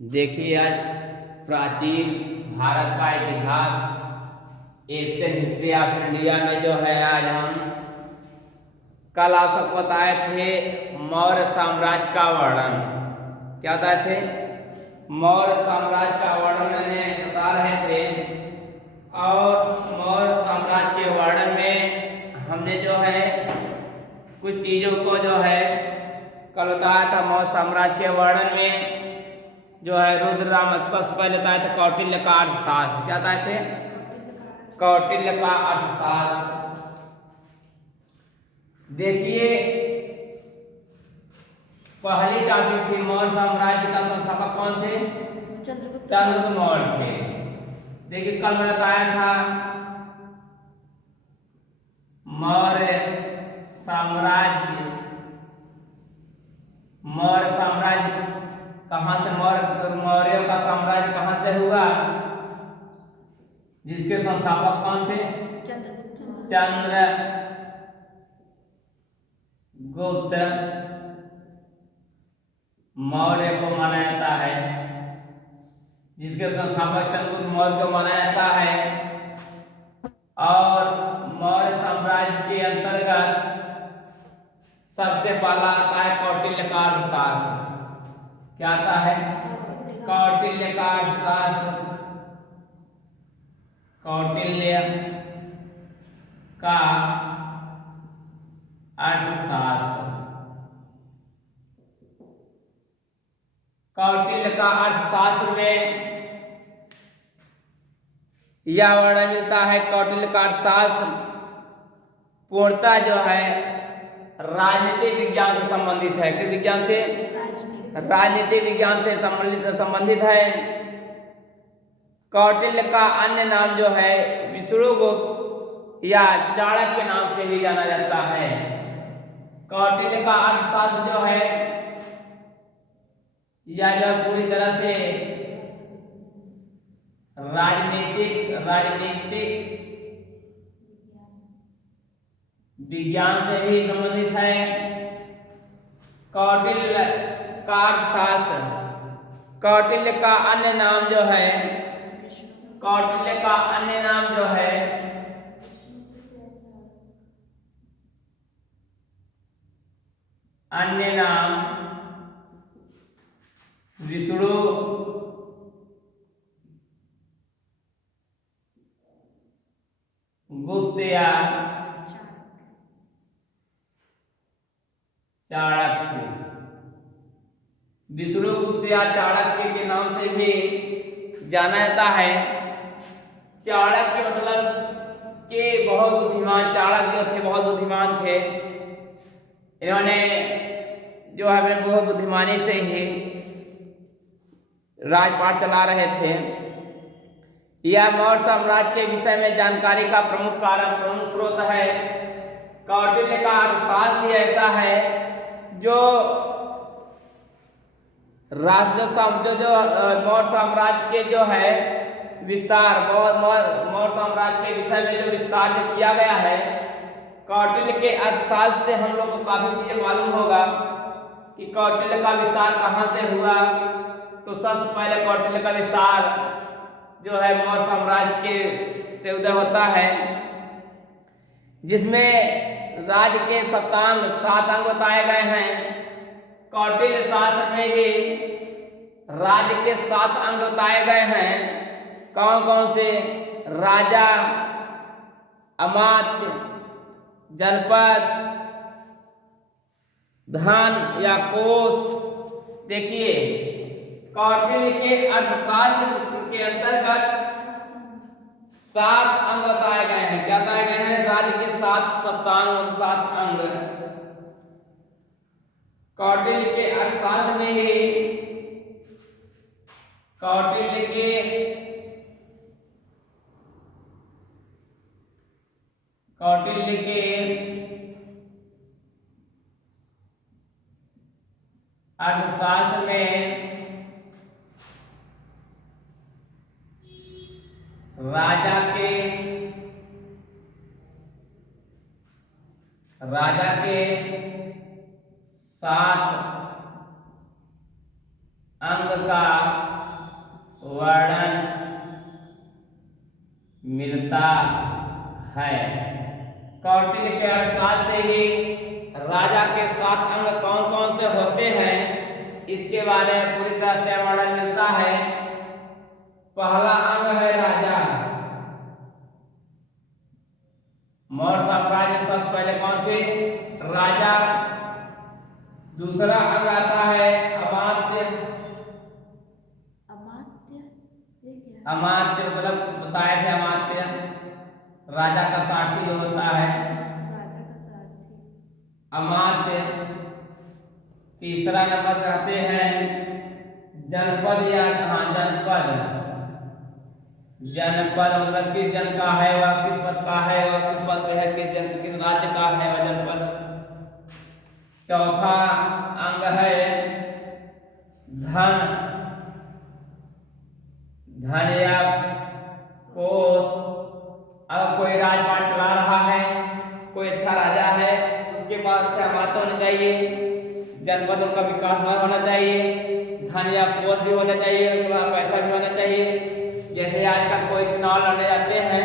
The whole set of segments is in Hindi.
देखिए आज प्राचीन भारत का इतिहास एशियन हिस्ट्री ऑफ इंडिया में जो है आज हम कल आप सबको बताए थे मौर्य साम्राज्य का वर्णन। क्या बताए थे? मौर्य साम्राज्य का वर्णन मैंने बता रहे थे। और मौर्य साम्राज्य के वर्णन में हमने जो है कुछ चीज़ों को जो है कल बताया था। मौर्य साम्राज्य के वर्णन में जो है रुद्रराम सबसे पहले बताए थे कौटिल्य का अर्थशास्त्र। क्या बताए थे? कौटिल्य का अर्थशास्त्र। देखिए पहली टॉपिक थी मौर्य साम्राज्य का संस्थापक कौन थे? चंद्रगुप्त मौर्य थे। देखिए कल मैं बताया था मौर्य साम्राज्य कहाँ से मौर्यों का साम्राज्य कहाँ से हुआ, जिसके संस्थापक कौन थे? चंद्रगुप्त मौर्य को माना जाता है। जिसके संस्थापक चंद्रगुप्त मौर्य को माना जाता है। और मौर्य साम्राज्य के अंतर्गत सबसे पहला आता है कौटिल्य का अर्थशास्त्र। क्या आता है? कौटिल्य का अर्थशास्त्र। कौटिल्य का अर्थशास्त्र। कौटिल्य का अर्थशास्त्र में यह वर्णन मिलता है कौटिल्य का अर्थशास्त्र पूर्णतः जो है राजनीतिक विज्ञान से संबंधित है। किस विज्ञान से? राजनीतिक विज्ञान से संबंधित है। कौटिल्य का अन्य नाम जो है विष्णुगुप्त या चाणक्य के नाम से भी जाना जाता है। कौटिल्य का अर्थशास्त्र जो है यह जो पूरी तरह से राजनीतिक विज्ञान से भी संबंधित है। कौटिल्य का अर्थशास्त्र कौटिल्य का अन्य नाम जो है विष्णु गुप्त या चाणक्य। विष्णुगुप्त या चाणक्य के नाम से भी जाना जाता है। चाणक्य मतलब के बहुत बुद्धिमान, चाणक्य थे बहुत बुद्धिमान थे। इन्होंने जो है बहुत बुद्धिमानी से ही राजपाट चला रहे थे। यह मौर्य साम्राज्य के विषय में जानकारी का प्रमुख स्रोत है। कौटिल्य का अर्थशास्त्र ही ऐसा है जो मौर्य साम्राज्य के जो है विस्तार, मौर्य साम्राज्य के विषय में जो विस्तार जो किया गया है, कौटिल्य के अर्थशास्त्र से हम लोग को काफी चीजें मालूम होगा कि कौटिल्य का विस्तार कहाँ से हुआ। तो सबसे पहले कौटिल्य का विस्तार जो है मौर्य साम्राज्य के से उदय होता है, जिसमें राज्य के सप्तांग 7 अंग बताए गए हैं। कौटिल्य शास्त्र में ही राज्य के 7 अंग बताए गए हैं। कौन कौन से? राजा, अमात्य, जनपद, धन या कोष। देखिए कौटिल्य के अर्थशास्त्र के अंतर्गत 7 अंग बताए गए हैं। क्या बताए गए हैं? राज्य के 7 सप्तांग और 7 अंग। कौटिल्य के अर्थशास्त्र में ही कौटिल्य के अर्थशास्त्र में राजा के 7 अंग का वर्णन मिलता है। कौटिल्य के अर्थशास्त्र से ही राजा के 7 अंग कौन कौन से होते हैं इसके बारे में पूरी तरह से वर्णन मिलता है। पहला अंग है राजा। मौर्य साम्राज्य सबसे पहले कौन थे? राजा। दूसरा अंग आता है अमात्य। अमात्य मतलब बताए थे, अमात्य राजा का सारथी जो होता है, अमात्य। तीसरा नंबर कहते हैं जनपद या जनपद। जनपद मतलब किस जन का है वह, किस पद का है वह, किस पद पे है, किस राज्य का है वह जनपद। चौथा अंग है धन। धन या कोष। अब कोई राजपाट चला रहा है, कोई अच्छा राजा है, उसके पास अच्छा अमात्य होना चाहिए, जनपद उनका विकास होना चाहिए, धन या कोष भी होना चाहिए, उनके पास पैसा भी होना चाहिए। जैसे आजकल कोई चुनाव लड़ने जाते हैं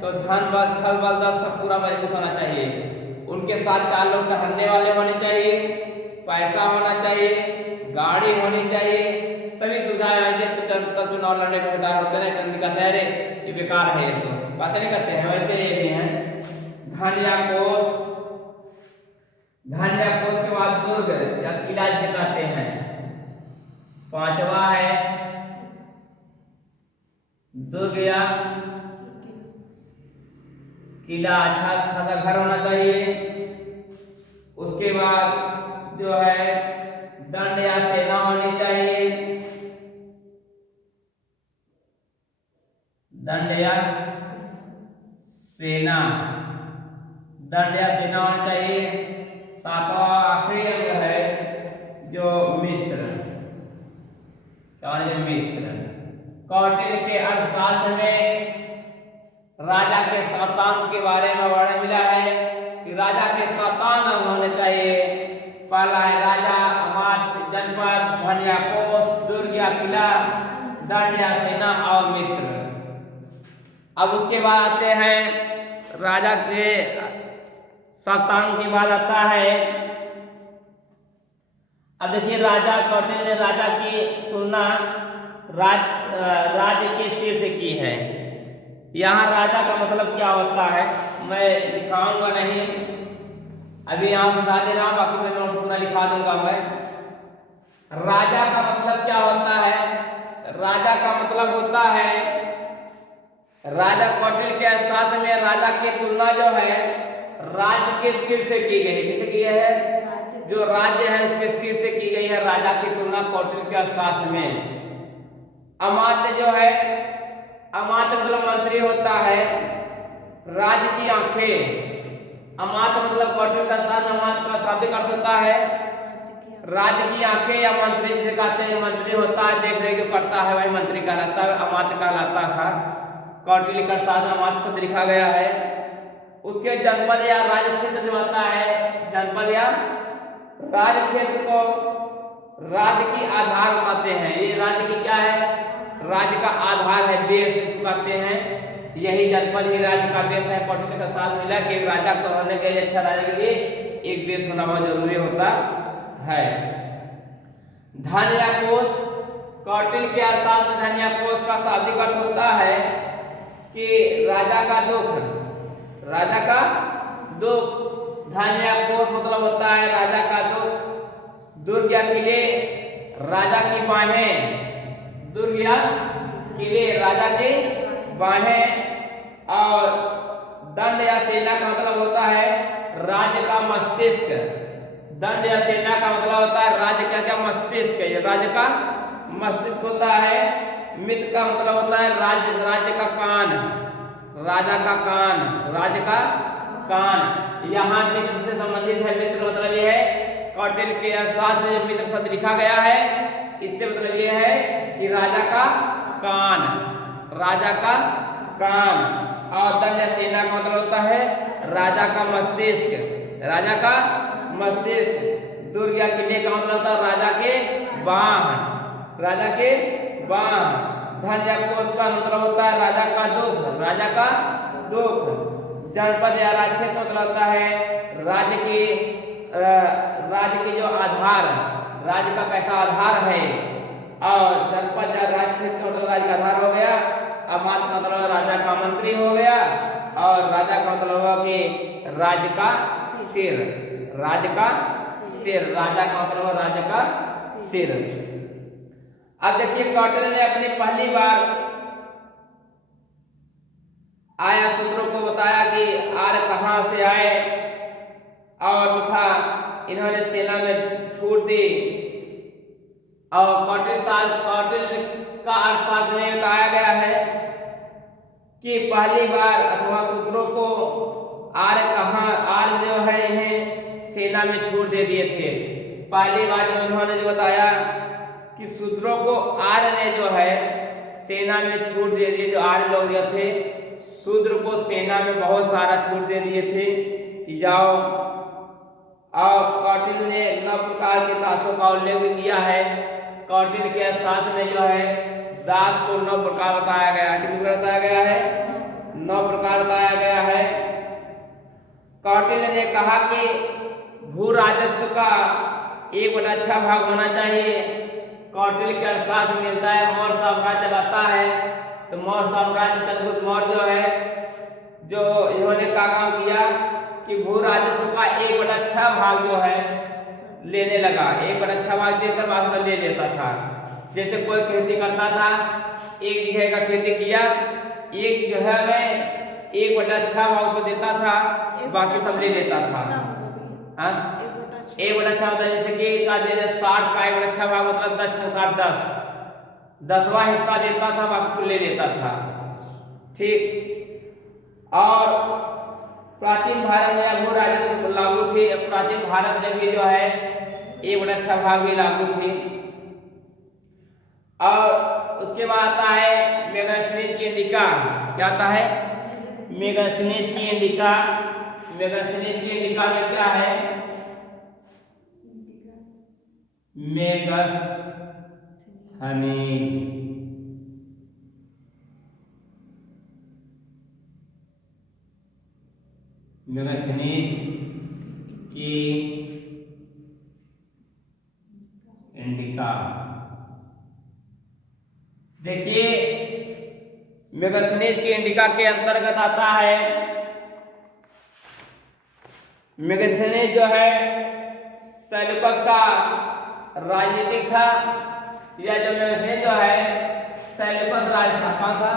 तो धन बल छल बल दस सब पूरा मजबूत होना चाहिए, उनके साथ 4 लोग टहलने वाले होने चाहिए, पैसा होना चाहिए, गाड़ी होनी चाहिए, सभी सुविधाएं होनी चाहिए, तब चुनाव लड़ने के हकदार होते हैं। कहते हैं ये बेकार है, ये तो बातें नहीं करते हैं। वैसे ये भी हैं धन या कोष। धन या कोष के बाद दुर्ग या किला जिसे कहते हैं। पांचवा है दुर्ग या किला, अच्छा खासा घर होना चाहिए। उसके बाद जो है दंड या सेना होनी चाहिए। दंड या सेना, दंड या सेना होना चाहिए। सातवां आखिरी अंग है जो मित्र। क्या है मित्र? कौटिल्य के अर्थशास्त्र में राजा के 7 अंग के बारे में वर्णन मिला है कि राजा के 7 अंग होने चाहिए। पहला है राजा, अमात्य, जनपद, धन या कोष, दुर्ग या किला, दंड या सेना और मित्र। अब उसके बाद आते हैं राजा के 7 अंग के बाद आता है। अब देखिए राजा कौटिल्य ने राजा की तुलना राज्य के सिर से की है। यहाँ राजा का मतलब क्या होता है मैं दिखाऊंगा नहीं, अभी यहाँ बता दे रहा हूँ, बाकी मैं नोट्स पूरा लिखा दूंगा मैं। राजा का मतलब क्या होता है? राजा का मतलब होता है, राजा कौटिल्य के साथ में राजा की तुलना जो है राज्य के सिर से की गई है। किसे की है? जो राज्य है उसके सिर से की गई है राजा की तुलना कौटिल्य के साथ में। अमात्य जो है, अमात्य मतलब मंत्री होता है। राज्य की आंखें, अमात्य मतलब कौटिल्य का साथ अमात्य का शाब्दिक अर्थ होता है राज्य की आंखें या मंत्री से कहते हैं। मंत्री होता है, देख रेख जो करता है वही मंत्री कहलाता है, अमात्य कहलाता था। कौटिल्य का साथ अमात्य शब्द लिखा गया है। उसके जनपद या राज्य क्षेत्र जो आता है, जनपद या राज्य क्षेत्र को राज्य की आधार बताते हैं। ये राज्य की क्या है? राज्य का आधार है, बेस जिसको कहते हैं। यही जनपद ही राज्य का बेस है। कौटिल्य का साथ मिला कि राजा को होने के लिए, अच्छा राजा के लिए एक बेस होना बहुत जरूरी होता है। धन या कोष, कौटिल्य के अर्थशास्त्र में धन या कोष का शाब्दिक अर्थ होता है कि राजा का दुख, राजा का दुख। धन या कोष मतलब होता है राजा का दुख। दुर्ग या किले, राजा की बाहें। दुर्ग या किले, राजा की बाहें। और दंड या सेना का मतलब होता है राज्य का मस्तिष्क। दंड या सेना का मतलब होता है राज्य का क्या? मस्तिष्क। ये राज्य का मस्तिष्क होता है। मित्र का मतलब होता है राज्य का कान, राजा का कान, राज्य का कान। यहाँ मित्र से संबंधित है। मित्र मतलब ये है कौटिल्य के अर्थशास्त्र में मित्र शब्द लिखा गया है, इससे मतलब ये है कि राजा का कान, राजा का कान। और दंड या सेना का मतलब होता है राजा का मस्तिष्क, राजा का मस्तिष्क। दुर्ग या किले का मतलब होता है राजा के बाह, राजा के बाह। धन कोष का मतलब होता है राजा का दुख, राजा का दुख। जनपद या राज्य क्षेत्र मतलब होता है राज्य की जो आधार, राज्य का कैसा आधार है। और जनपद या राज्य क्षेत्र मतलब राज्य का आधार हो गया। अमात्य मतलब राजा का मंत्री हो गया। और राजा का मतलब हुआ कि राज्य का सिर, राज्य का सिर, राजा का मतलब राज्य का सिर। अब देखिए कौटिल्य ने अपनी पहली बार आर्य सूत्रों को बताया कि आर्य कहाँ से आए, और तथा इन्होंने सेना में छूट दी। और कौटिल्य का अर्थशास्त्र में बताया गया है कि पहली बार अथवा सूत्रों को आर्य जो है इन्हें सेना में छूट दे दिए थे। पहली बार जो इन्होंने जो बताया कि शूद्रों को आर्य ने जो है सेना में छूट दे दी। जो आर्य लोग जो थे शूद्र को सेना में बहुत सारा छूट दे दिए थे कि जाओ। और कौटिल्य ने 9 प्रकार के दासों का उल्लेख किया है। कौटिल्य के शास्त्र में जो है दास को 9 प्रकार बताया गया है। कितने प्रकार बताया गया है? 9 प्रकार बताया गया है। कौटिल्य ने कहा कि भू राजस्व का 1/6 भाग होना चाहिए। कौटिल्य के अर्थशास्त्र मिलता है मौर्य साम्राज्य आता है तो मौर्य साम्राज्य चंद्रगुप्त मौर्य जो है जो इन्होंने क्या काम किया कि भू राजस्व का 1/6 भाग जो है लेने लगा। 1/6 भाग देकर बाकी सब ले लेता था। जैसे कोई खेती करता था, 1 बीघे का खेती किया, 1 बीघे में 1/6 भाग उसको देता था, बाकी सब ले लेता था। हाँ 1/6 होता है जैसे कि 60 का 1/6 भाग मतलब 10 60 10 10वां हिस्सा देता था, बाकी को ले लेता था। ठीक। और प्राचीन भारत में भू राजस्व लागू थी। प्राचीन भारत में भी जो है 1/6 भाग भी लागू थी। और उसके बाद आता है मेगास्थनीज की इंडिका। क्या आता है? मेगास्थनीज की इंडिका। मेगास्थनीज की इंडिका में क्या है? मेगास्थनीज मेगास्थनीज की इंडिका। देखिए मेगास्थनीज की इंडिका के अंतर्गत आता है मेगास्थनीज जो है सेल्यूकस का राजनीतिक था। या जो मेगास्थनीज जो है सेल्यूकस राज था। कौन था?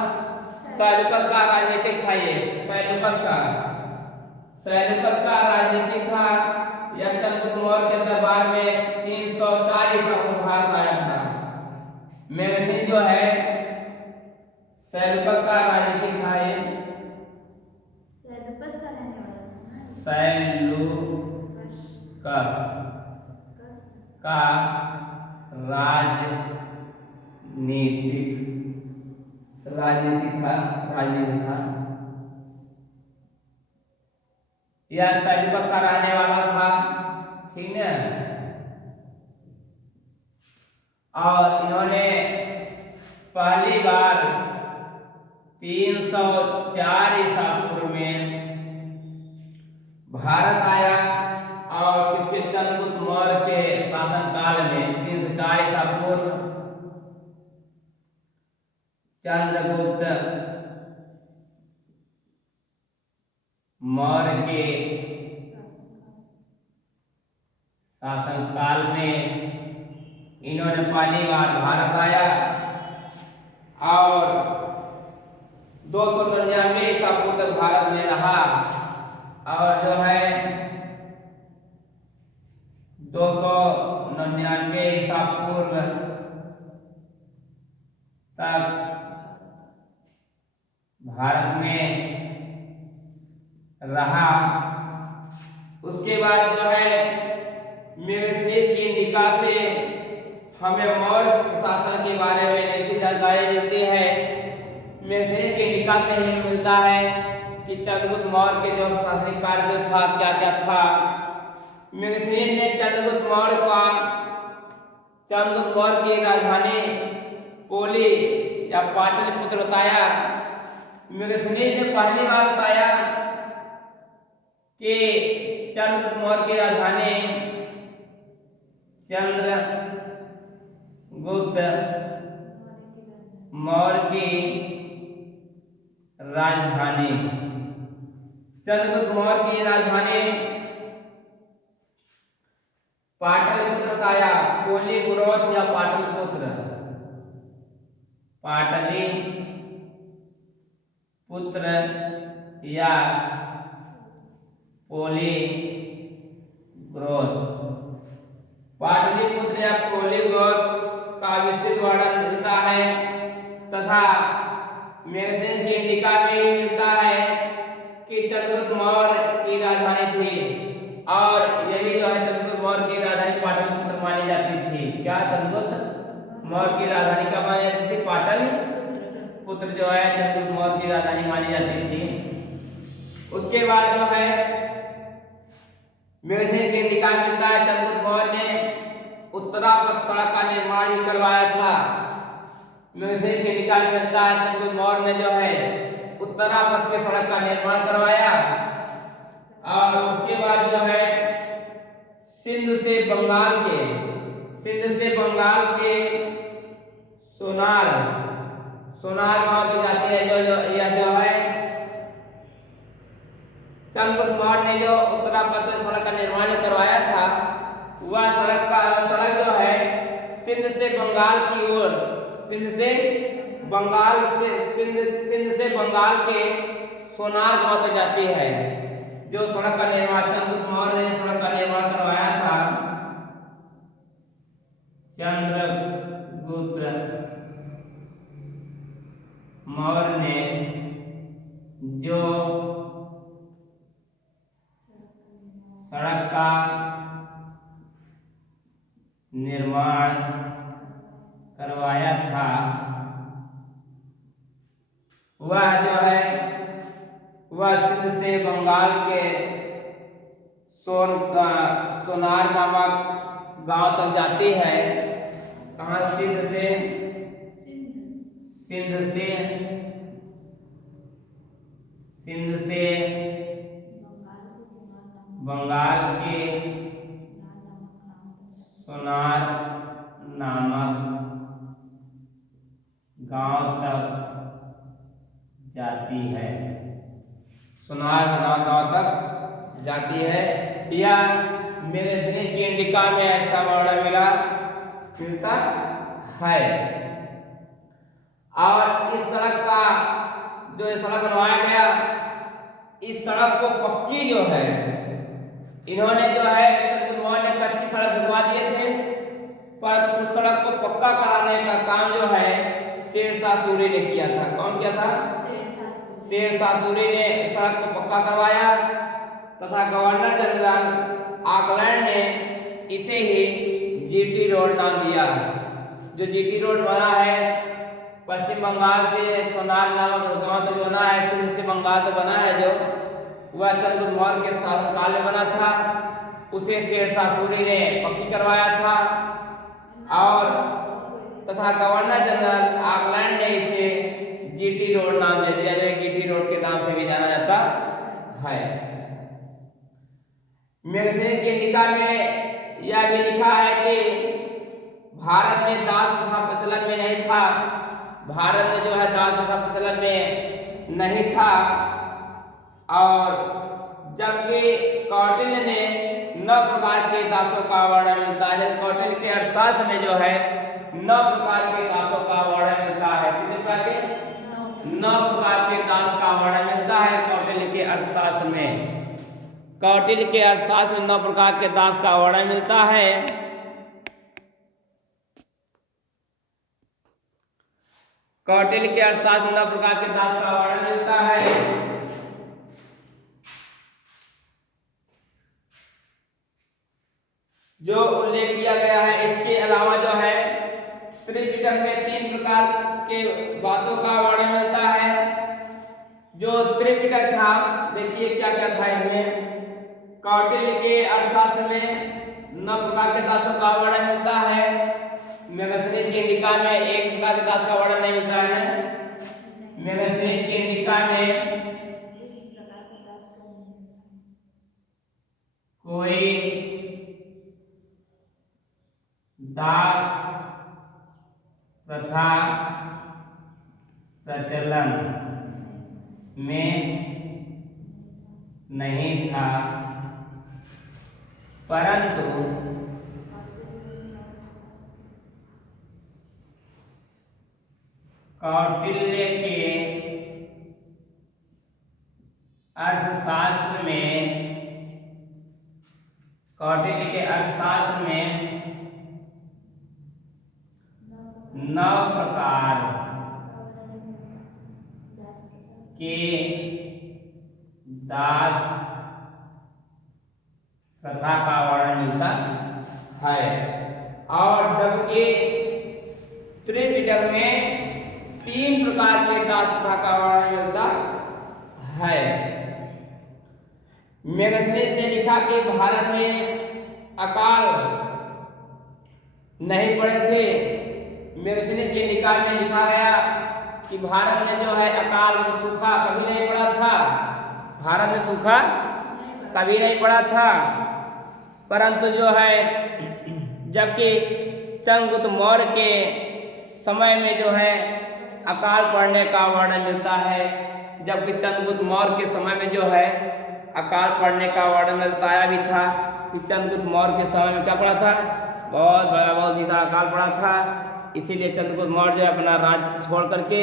सेल्यूकस का राजनीतिक था। ये सेल्यूकस का राजनीतिक था। यह चंद्रगुप्त मौर्य के दरबार में 304 ईसा पूर्व भारत आया था। मेगास्थनीज जो है सेल्यूकस का राजनीतिक था। ये सेल्यूकस का रहने वाला था। सेल्यूकस का राजनीतिक था। यह सेल्यूकस का रहने वाला था। ठीक है। और इन्होंने पहली बार 304 ईसा पूर्व में भारत आया। और किसके? चंद्रगुप्त मौर्य के शासनकाल में 304 ईसा पूर्व चंद्रगुप्त मौर्य के शासनकाल में इन्होंने पहली बार भारत आया। और 299 ईसा पूर्व तक भारत में रहा। और जो है 299 ईसा पूर्व तक भारत में रहा। उसके बाद जो है मेगास्थनीज की इंडिका से हमें मौर्य शासन के बारे में निश्चित जानकारी मिलती है। मेगास्थनीज की इंडिका से हमें मिलता है कि चंद्रगुप्त मौर्य के जो शासनिक कार्य जो था क्या क्या था। मेगास्थनीज ने चंद्रगुप्त मौर्य की राजधानी पोली या पाटलिपुत्र बताया। मेगस्थनीज ने पहली बार बताया कि चंद्रगुप्त मौर्य की राजधानी चंद्रगुप्त मौर्य की राजधानी पाटलिपुत्र बताया। पोलीग्रोथ या पाटलिपुत्र या पोलीग्रोथ। पाटलिपुत्र या पोलीग्रोथ का विस्तृत वर्णन मिलता है तथा मेगस्थनीज की इंडिका में भी मिलता है कि चंद्रगुप्त मौर्य की राजधानी थी और यही जो है चंद्रगुप्त मौर्य की राजधानी पाटलिपुत्र मानी जाती थी। क्या चंद्रगुप्त मौर्य की राजधानी क्या मानी जाती थी? पाटलिपुत्र जो है चंद्रगुप्त मौर्य की राजधानी मानी जाती थी। उसके बाद जो है मेगस्थनीज की इंडिका में मिलता है चंद्रगुप्त मौर्य ने उत्तरापथ सड़क का निर्माण भी करवाया था। मेगस्थनीज की इंडिका में मिलता है चंद्रगुप्त मौर्य ने जो है उत्तरापथ के सड़क का निर्माण करवाया। और उसके बाद जो है सिंध से बंगाल के सोनार गांव तक जाती है। जो है चंद्रगुप्त मौर्य ने जो उत्तरापथ में सड़क का निर्माण करवाया था वह सड़क जो है सिंध से बंगाल के सोनार गांव तक जाती है। जो सड़क का निर्माण चंद्रगुप्त मौर्य ने सड़क का निर्माण करवाया था। चंद्रगुप्त मौर्य ने जो सड़क का निर्माण करवाया था वह सिंध से बंगाल के सोनार नामक गांव तक जाती है। कहाँ? सिंध से बंगाल के सोनार नामक गांव तक जाती है। सोनार गांव तक जाती है। या मेगस्थनीज की इंडिका में ऐसा वर्णन मिलता है। और इस सड़क का जो सड़क बनवाया गया, इस सड़क को पक्की जो है इन्होंने जो है चंद्रगुप्त मौर्य ने कच्ची सड़क बनवा दिए थे, पर उस सड़क को पक्का कराने का काम जो है शेरशाह सूरी ने किया था। कौन किया था? शेरशाह सूरी ने सड़क को पक्का करवाया तथा गवर्नर जनरल ऑकलैंड ने इसे ही जीटी रोड नाम दिया। जो जीटी रोड बना है पश्चिम बंगाल से सोनार नामक गांव तक बना है, सिंध से बंगाल तक बना है, जो वह चंद्रगुप्त मौर्य के शासनकाल में बना था। उसे शेरशाह सूरी ने पक्की करवाया था और तथा गवर्नर जनरल ऑकलैंड ने इसे जीटी रोड नाम दे दिया, जो जीटी रोड के नाम से भी जाना जाता है। मेगस्थनीज की इंडिका में यह भी लिखा है कि भारत में दास प्रथा प्रचलन में नहीं था। भारत में जो है दास प्रथा प्रचलन में नहीं था। और जबकि कौटिल्य ने 9 प्रकार के दासों का वर्णन मिलता है। कौटिल्य के अर्थशास्त्र में जो है 9 प्रकार के दासों का वर्णन मिलता है। कितने प्रकार के? 9 प्रकार के दास का वर्णन मिलता है कौटिल्य के अर्थशास्त्र में। कौटिल्य के अर्थशास्त्र में 9 प्रकार के दास का वर्णन मिलता है। कौटिल्य के अर्थशास्त्र में 9 प्रकार के दास का वर्णन मिलता है। जो उल्लेख किया गया है, इसके अलावा जो है त्रिपिटक में 3 प्रकार के बातों का वर्णन मिलता है। जो त्रिपिटक था, देखिए क्या क्या था इसमें। कौटिल्य के अर्थशास्त्र में 9 प्रकार के दासों का वर्णन मिलता है। मेगस्थनीज की इंडिका में 1 प्रकार के दास का वर्णन नहीं मिलता है। मेगास्थनीज केंद्रिका में कोई दास प्रथा प्रचलन में नहीं था, परंतु कौटिल्य के अर्थशास्त्र में 9 प्रकार के दास प्रथा का वर्णन मिलता है, और जबकि त्रिपिटक में 3 प्रकार के दास प्रथा का वर्णन मिलता है। मेगास्थनीज ने लिखा कि भारत में अकाल नहीं पड़े थे। मेगास्थनीज के निकाय में लिखा गया कि भारत में जो है अकाल में सूखा कभी नहीं पड़ा था, भारत में सूखा कभी नहीं पड़ा था, परंतु जो है जबकि चंद्रगुप्त मौर्य के समय में जो है अकाल पड़ने का वर्णन मिलता है। जबकि चंद्रगुप्त मौर्य के समय में जो है अकाल पड़ने का वर्णन बताया भी था कि चंद्रगुप्त मौर्य के समय में क्या पड़ा था, बहुत ही सारा अकाल पड़ा था। इसीलिए चंद्रगुप्त मौर्य जो अपना राज्य छोड़ करके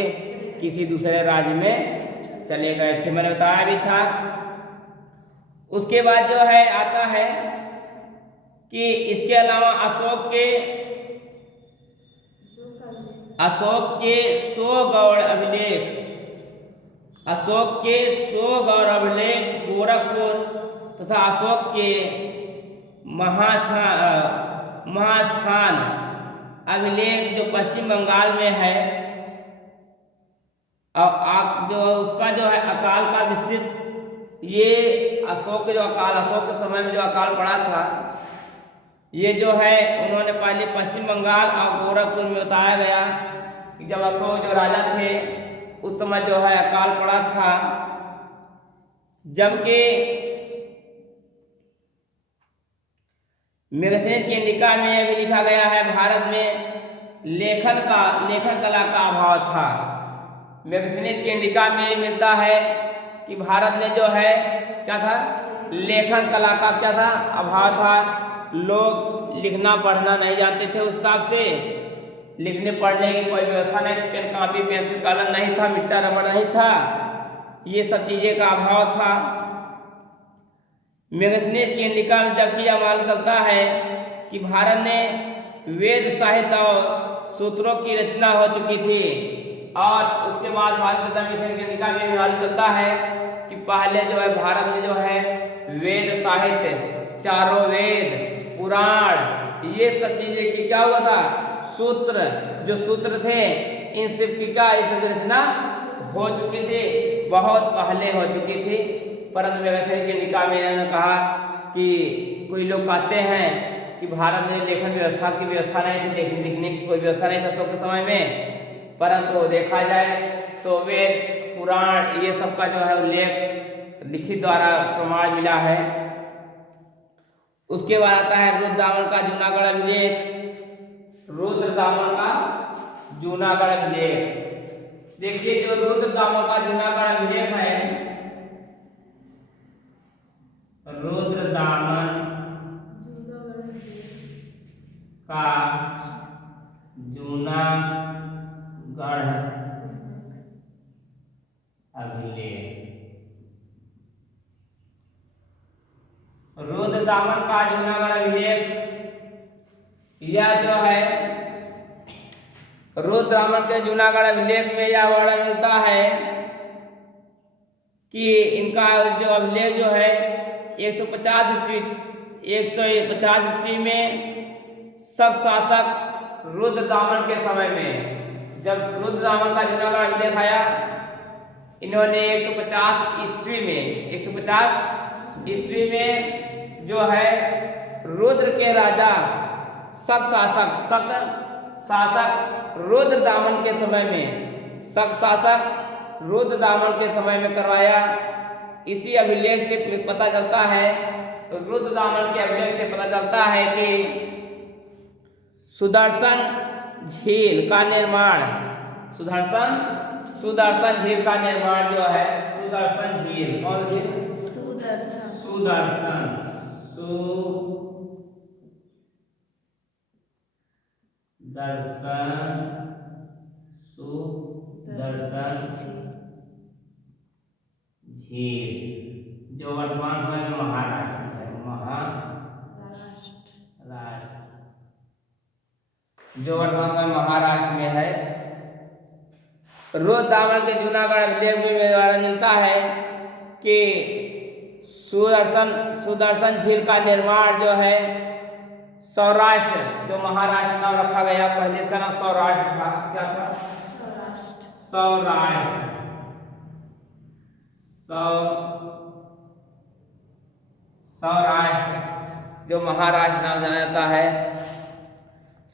किसी दूसरे राज्य में चले गए थे, मैंने बताया भी था। उसके बाद जो है आता है कि इसके अलावा अशोक के 100 गौड़ अभिलेख गोरखपुर तथा अशोक के महास्थान अभिलेख जो पश्चिम बंगाल में है, और जो उसका जो है अकाल का विस्तृत, ये अशोक के समय में जो अकाल पड़ा था, ये जो है उन्होंने पहले पश्चिम बंगाल और गोरखपुर में बताया गया कि जब अशोक जो राजा थे उस समय जो है अकाल पड़ा था। जबकि मेगास्थनीज के निकाय में यह भी लिखा गया है भारत में लेखन कला का अभाव था। मेगास्थनीज के निकाय में मिलता है कि भारत में जो है क्या था, लेखन कला का क्या था, अभाव था। लोग लिखना पढ़ना नहीं जानते थे, उस हिसाब से लिखने पढ़ने की कोई व्यवस्था नहीं, पेन कापी पेंसिल कलम नहीं था, मिट्टा रबड़ नहीं था, ये सब चीजें का अभाव था। मेगास्थनीज के निकाय में जबकि यह मालूम चलता है कि भारत ने वेद साहित्य और सूत्रों की रचना हो चुकी थी, और उसके बाद भारत के निकाय में मालूम चलता है कि पहले जो है भारत में जो है वेद साहित्य, चारों वेद, पुराण, ये सब चीजें की क्या हुआ था, जो सूत्र थे, इन सब की क्या रचना हो चुकी थी, बहुत पहले हो चुकी थी। परंतु मेगास्थनीज के निकाय में इन्होंने कहा कि कोई लोग कहते हैं कि भारत में लेखन व्यवस्था की व्यवस्था नहीं थी, लिखने की कोई व्यवस्था नहीं था अशोक के समय में, परंतु देखा जाए तो वेद पुराण ये सब का जो है उल्लेख लिखित द्वारा प्रमाण मिला है। उसके बाद आता है रुद्रदामन का जूनागढ़ अभिलेख। रुद्रदामन का जूनागढ़ अभिलेख, देखिए जो रुद्रदामन का जूनागढ़ अभिलेख है, रुद्रदामन का जूनागढ़ अभिलेख, रुद्रदामन का जूनागढ़ अभिलेख, यह जो है रुद्रदामन के जूनागढ़ अभिलेख में यह वर्णन मिलता है कि इनका जो अभिलेख जो है 150 ईस्वी में सब शासक रुद्रदामन के समय में, जब रुद्रदामन का जूनागढ़ अभिलेख आया, इन्होंने 150 ईस्वी में जो है रुद्र के राजा शासक रुद्रदामन के समय में शासक रुद्रदामन के समय में करवाया। इसी अभिलेख से पता चलता है, रुद्रदामन के अभिलेख से पता चलता है कि सुदर्शन झील का निर्माण, सुदर्शन झील का निर्माण जो है, सुदर्शन झील, कौन झील? सुदर्शन झील जो वर्तमान समय में महाराष्ट्र है, जो वर्तमान समय महाराष्ट्र में है। रुद्रदामन के जूनागढ़ अभिलेख में मिलता है कि सुदर्शन झील का निर्माण जो है सौराष्ट्र, जो महाराष्ट्र नाम रखा गया, पहले इसका नाम सौराष्ट्र था। क्या था? सौराष्ट्र। जो महाराष्ट्र नाम जाना जाता है।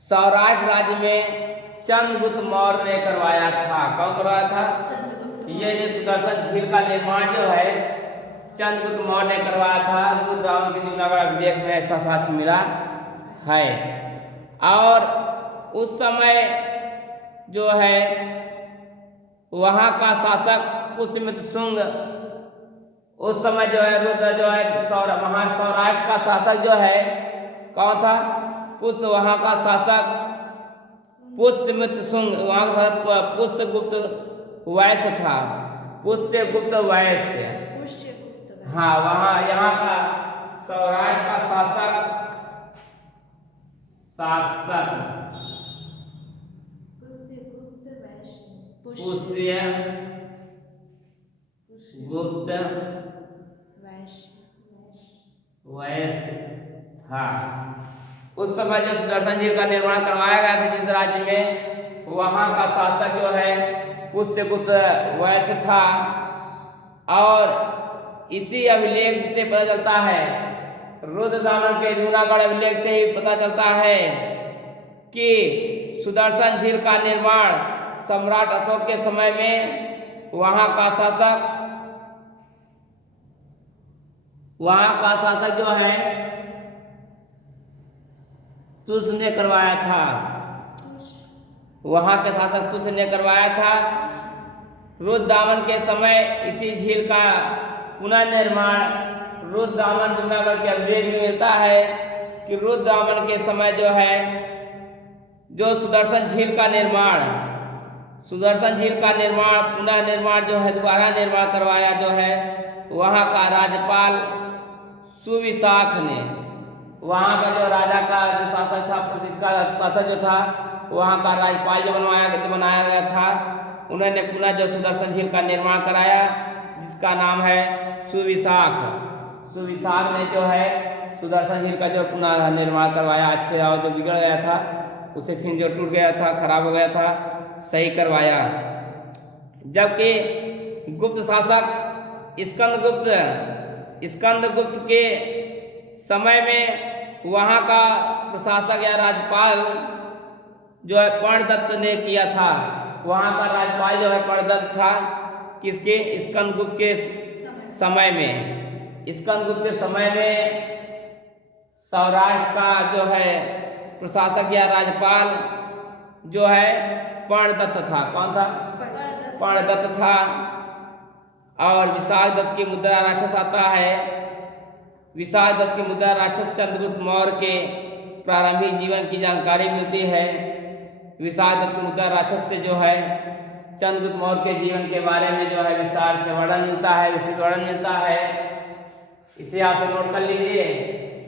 सौराष्ट्र राज्य में चंद्रगुप्त मौर्य ने करवाया था। कौन करवाया था? ये जो सुदर्शन झील का निर्माण जो है चंद्रगुप्त मौर्य ने करवाया था। रुद्रदामन के जूनागढ़ अभिलेख में ऐसा साक्ष्य मिला है। और उस समय जो है वहाँ का शासक पुष्यमित्र शुंग, उस समय जो है रुद्र जो है सौराष्ट्र का शासक जो है कौन था? वहाँ का शासक पुष्यमित्र शुंग, वहाँ का शासक पुष्यगुप्त वैश्य था। पुष्यगुप्त वैश्य, हाँ, वहाँ यहाँ का सौराष्ट्र का शासक पुष्यगुप्त वैश्य था। उस समय जो सुदर्शन झील का निर्माण करवाया गया था जिस राज्य में, वहाँ का शासक जो है पुष्यगुप्त वैश्य था। और इसी अभिलेख से पता चलता है, रुद्रदामन के जूनागढ़ अभिलेख से ही पता चलता है कि सुदर्शन झील का निर्माण सम्राट अशोक के समय में वहाँ का शासक जो है तुस ने करवाया था। वहाँ के शासक तुस ने करवाया था। रुद्रदामन के समय इसी झील का पुनर्निर्माण रुद्रदामन जूनागढ़ के अभिलेख में मिलता है कि रुद्रदामन के समय जो है जो सुदर्शन झील का पुनः निर्माण जो है दोबारा निर्माण करवाया जो है वहाँ का राज्यपाल सुविशाख ने, वहाँ का जो राजा का जो शासक था, इसका शासक जो था वहाँ का राज्यपाल जो बनाया गया था, उन्होंने पुनः जो सुदर्शन झील का निर्माण कराया जिसका नाम है सुविशाख ने जो है सुदर्शन झील का जो पुनः निर्माण करवाया। अच्छे और जो बिगड़ गया था उसे फिर जो टूट गया था, खराब हो गया था, सही करवाया। जबकि गुप्त शासक स्कंदगुप्त के समय में वहाँ का प्रशासक या राज्यपाल जो है पर्णदत्त ने किया था। वहाँ का राज्यपाल जो है पर्णदत्त था। किसके? स्कंदगुप्त के समय में। स्कंदगुप्त के समय में सौराष्ट्र का जो है प्रशासक या राज्यपाल जो है पर्णदत्त था। कौन था? पर्णदत्त था। और विशाख दत्त की मुद्रा राक्षस आता है। विशाख दत्त की मुद्रा राक्षस चंद्रगुप्त मौर्य के प्रारंभिक जीवन की जानकारी मिलती है। विशाख दत्त की मुद्रा राक्षस से जो है चंद्रगुप्त मौर्य के जीवन के बारे में जो है विस्तार से वर्णन मिलता है, विस्तृत वर्णन मिलता है। इसे आप नोट कर लीजिए।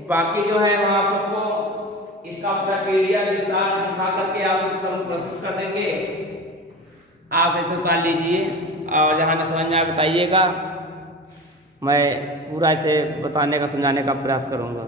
बाकी जो है हम आप सबको इसका पूरा पीडीएफ विस्तार दिखा करके आप सब प्रस्तुत कर देंगे। आप इसे उतार लीजिए और जहाँ न समझ में आए बताइएगा। मैं पूरा इसे बताने का समझाने का प्रयास करूँगा।